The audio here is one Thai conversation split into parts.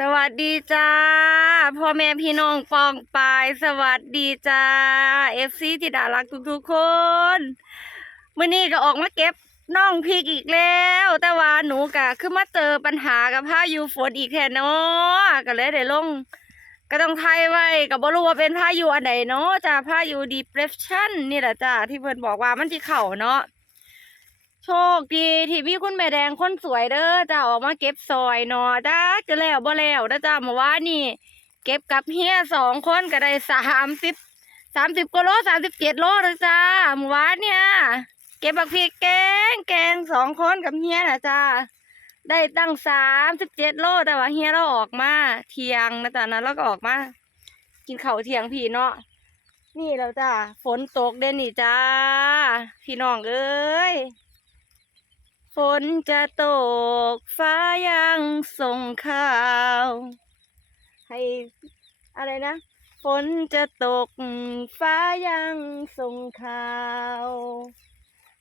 สวัสดีจ้าพ่อแม่พี่น้องปองปาย สวัสดีจ้าเอฟซีที่ดารักทุกๆคนมื่อนี้ก็ออกมาเก็บน้องพริกอีกแล้ว แต่ว่าหนูกะคือมาเจอปัญหากับพายุฝนอีกแค่เนาะก็เลยได้ลง ก็ต้องไทยไว้ก็บ่รู้ว่าเป็นพายุอันใดเนาะจ้าพายุ depression นี่แหละจ้าที่เพิ่อนบอกว่ามันสิเข้าเนาะ โชคดีที่พี่คุณแม่แดงคนสวยเด้อจ้าออกมาเก็บซอยนาะจ้าจะแล้วบ่แล้วนะจ้าเมื่อวานี่ เก็บกับเฮียสองคนก็ได้สามสิบสามสิบกิโลสามสิบเจ็ดโลนะจ้าเมื่อวานเนี่ยเก็บบักพริกแกงแกงสองคนกับเฮียนะจ้าได้ตั้งสามสิบเจ็ดโลแต่ว่าเฮียเราออกมาเทียงนะจ้านั้นเราก็ออกมา กินเข้าเทียงพี่เนาะนี่แล้วจ้าฝนตกเด่นนี่จ้าพี่น้องเอ้ย ฝนจะตกฟ้ายังส่งข่าว ให้อะไรนะ ฝนจะตกฟ้ายังส่งข่าว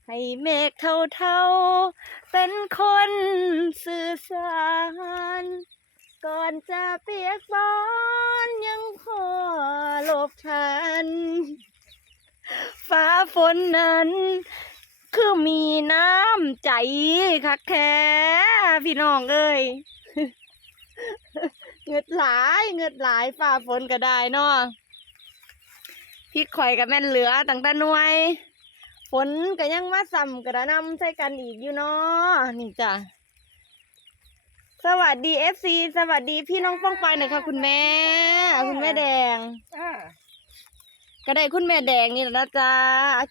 ให้เมฆเท่าๆเป็นคนสื่อสาร ก่อนจะเปียกฝนยังพอหลบทัน ฟ้าฝนนั้น คือมีน้ำใจคักแท้พี่น้องเอ้ยเงิดหลายเงิดหลายฝ่าฝนก็ได้เนาะพริกข่อยกับแม่นเหลือตั้งแต่น่วย ฝนก็ยังมาซ้ำกระนำใส่กันอีกอยู่เนาะนี่จ้ะสวัสดีเอฟซีสวัสดีพี่น้องป้องไปหน่อยค่ะ คุณแม่ คุณแม่แดงอ่า ก็ได้คุณแม่แดงนี่แหละนะจ๊ะ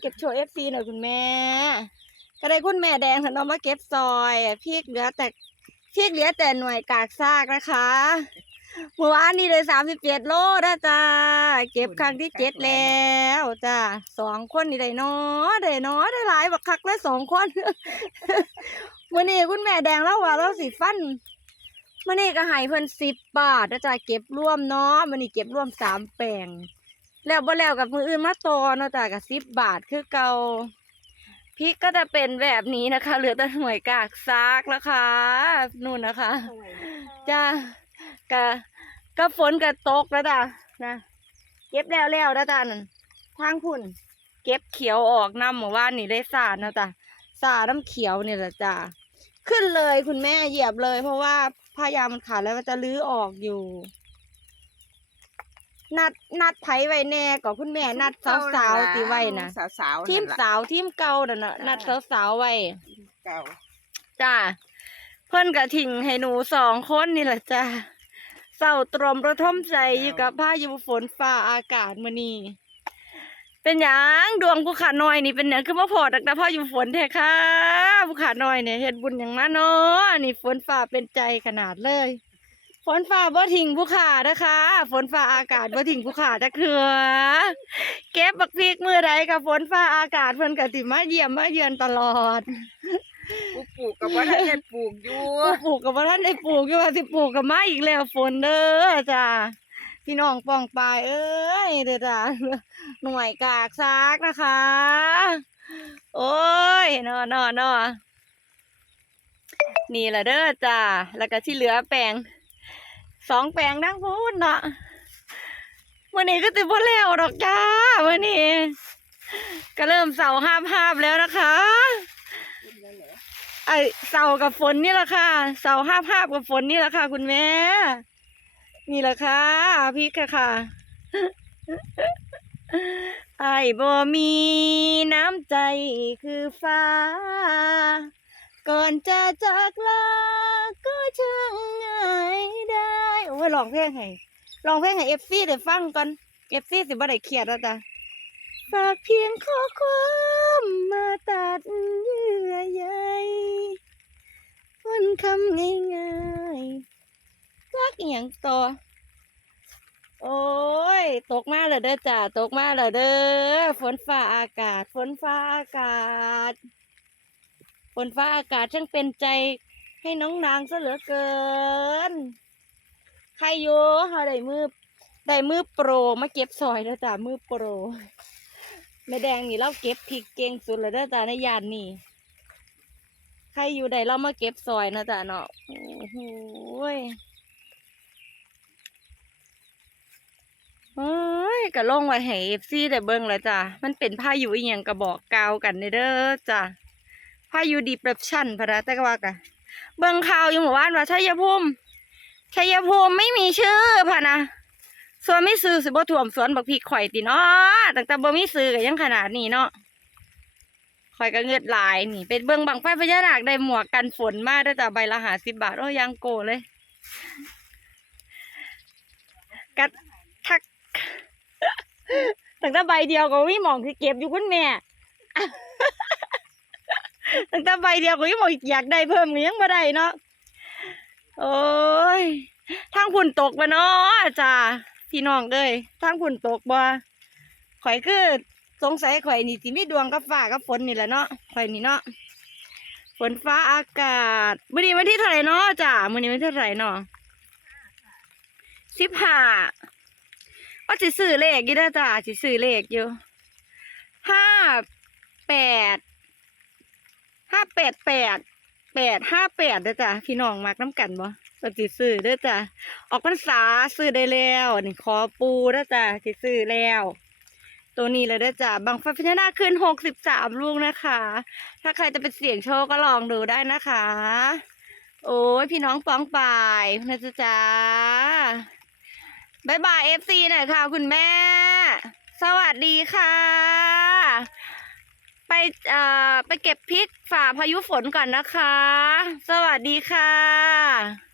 เก็บโชว์เอฟซีหน่อยคุณแม่ ก็ได้คุณแม่แดงฉันอามาเก็บซอยพริกเหลือแต่พริกเหลือแต่หน่วยกากซากนะคะเมื่อวานนี้เลยสามสิบเจ็ดโลนะจ๊ะเก็บครั้งที่เจ็ดแล้วจ้ะสองคนนี่ได้เน้อได้เน้อได้หลายบักคักเลยสองคนมื่อนี้คุณแม่แดงเล่าว่าเราสิฟันมื่อนี้ก็ให้เพิ่นสิบบาทนะจ๊ะเก็บร่วมเนาะมื่อนี้เก็บร่วมสามแปลง แล้วบ่แล้วกับมืออื่นมาต่อเนาะจ้ะกับสิบบาทคือเก่าพริกก็จะเป็นแบบนี้นะคะ เหลือแต่หน่วยกากซากแล้วค่ะนู่นนะคะจ้ากะก็ฝนก็ตกแล้วจ้ะนะเก็บแล้วแล้วนะจ้ะนั่นทางพุ่น เก็บเขียวออกน้ำหมู่บ้านนี่ได้สาดนะจ้ะสาดน้ำเขียวเนี่แหละจ้ะขึ้นเลยคุณแม่เหยียบเลย เพราะว่าผ้ายางมันขาดแล้วมันจะลื้อออกอยู่ นัดนัดไผไว้แน่ก็คุณแม่นัดสาวสาวๆติไว้นะสาวสาวๆทีมนั่นล่ะ สาวทีมเก่าน่ะนะนัดสาวสาวๆไว้เก่าจ้าเพิ่นกะทิ้งให้หนูสองคนนี่แหละจ้าเศร้าตรมระทมใจอยู่กับพายุฝนฟ้าอากาศมื้อนี้เป็นหยังดวงผู้ขาน้อยนี่เป็นหยังคือมาพอดักแต่พายุฝนแท้ค่ะผู้ขาน้อยเนี่ยเฮ็ดบุญหยังมาเนาะนี่ฝนฟ้าเป็นใจขนาดเลย ฝนฟ้าบ่ทิ้งผู้ขานะคะ ฝนฟ้าอากาศบ่ทิ้งผู้ขาจักเถื่อเก็บบักพริกมือใดกับฝนฟ้าอากาศเพิ่นก็สิมาเยี่ยมมาเยือนตลอดผู้ปลูกกับว่าท่านได้ปลูกอยู่ปลูกกับว่าท่านได้ปลูกอยู่ว่าสิปลูกกับมาอีกแล้วฝนเด้อจ้าพี่น้องปองปายเอ้ยเด้อจ้าหน่วยกากซากนะคะ โอ้ยเนอนอนอนี่แหละเด้อจ้าแล้วก็ที่เหลือแปลง สองแปลงนั่งพูดเนาะวันนี้ก็ติบ่อแล้วดอกจ้าวันนี้ ก็เริ่มเสาห้าบห้าบแล้วนะคะไอเสากับฝนนี่แหละค่ะ เสาห้าภาพกับฝนนี่แหละค่ะ คุณแม่ นี่แหละค่ะพริกค่ะค่ะไอ้บ่มีน้ำใจคือฟ้า ก่อนจะจากลาก็ช่า ลองเพลงให้ลองเพลงให้เอฟซีเดี๋ยวฟังก่อนเอฟซีสิบ่ได้เครียดแล้วจ้ะฝากเพียงข้อความมาตัดเยื่อใยมันคำง่ายๆรักอหย่างต่อ โอ้ย ตกมาแล้วเด้อจ้าตกมาแล้วเด้อฝนฟ้าอากาศ ฝนฟ้าอากาศ ฝนฟ้าอากาศช่างเป็นใจให้น้องนางซะเหลือเกิน ใครอยู่เฮาได้มือได้มือโปรมาเก็บซอยแล้วจ้ามือโปรแม่แดงนี่เราเก็บพริกเก่งสุดเลยเด้อจ้าในยานนี่ใครอยู่ใดเรามาเก็บซอยนะจ๊ะเนาะโอ้โห้ยก็ลงไว้ให้ FC ได้เบิ่งแล้วจ้ะมันเป็นพายุอีหยังก็บอกกาวกันเด้อจ้ะพายุดีเปรชั่นพะนะแต่ก็ว่ากะเบิ่งข่าวอยู่หมู่บ้านว่าชัยภูมิ ชัยภูมิไม่มีชื่อพะนะสวนไม่ซื้อสิบ่ท่วมสวนบักพริกข่อยติเนาะตั้งแต่บ่มีซื้อก็ยังขนาดนี้เนาะข่อยก็เงือดหลายนี่ เป็นเบิ่งบังไฟพญานาคได้หมวกกันฝนมาได้อจ้ะใบละ50บบาทโอ้ยังโกเลย กัดทักตั้งแต่ใบเดียวก็วิหมองที่เก็บอยู่คุณแม่ตั้งแต่ใบเดียวก็วิหมองอยากได้เพิ่มก็ยังบ่ได้เนาะ โอ้ยทางฝุ่นตกบ่เนาะจ้าพี่น้องเด้ยทางฝุ่นตกบ่ข่อยคือสงสัยข่อยนี่สิมีดวงกับฟ้ากับฝนนี่แหละเนาะข่อยนี่เนาะฝนฟ้าอากาศมื้อนี้วันที่เท่าไหร่เนาะจ้ามื้อนี้วันที่เท่าไหร่เนาะสิบห้าว่าสิซื้อเลขอยู่เด้จ้าสิซื้อเลขอยู่ห้าแปดห้าแปดแปด แปดห้าแปดเด้อจ้าพี่น้องมักน้ำกันบ่ว่าสิซื้อเด้อจ้าออกพรรษาซื้อได้แล้วนี่ขอปูเด้อจ้าสิซื้อแล้ว ตัวนี้เลยเด้อจ้าบังไฟพญานาคขึ้นหกสิบสามลูกนะคะ ถ้าใครจะเป็นเสี่ยงโชคก็ลองดูได้นะคะ โอ้ยพี่น้องป้องปายนะจ๊ะจ้าบายบายเอฟซีหน่อยค่ะ คุณแม่ สวัสดีค่ะ ไปเอ่อไปเก็บพริกฝ่าพายุฝนก่อนนะคะ สวัสดีค่ะ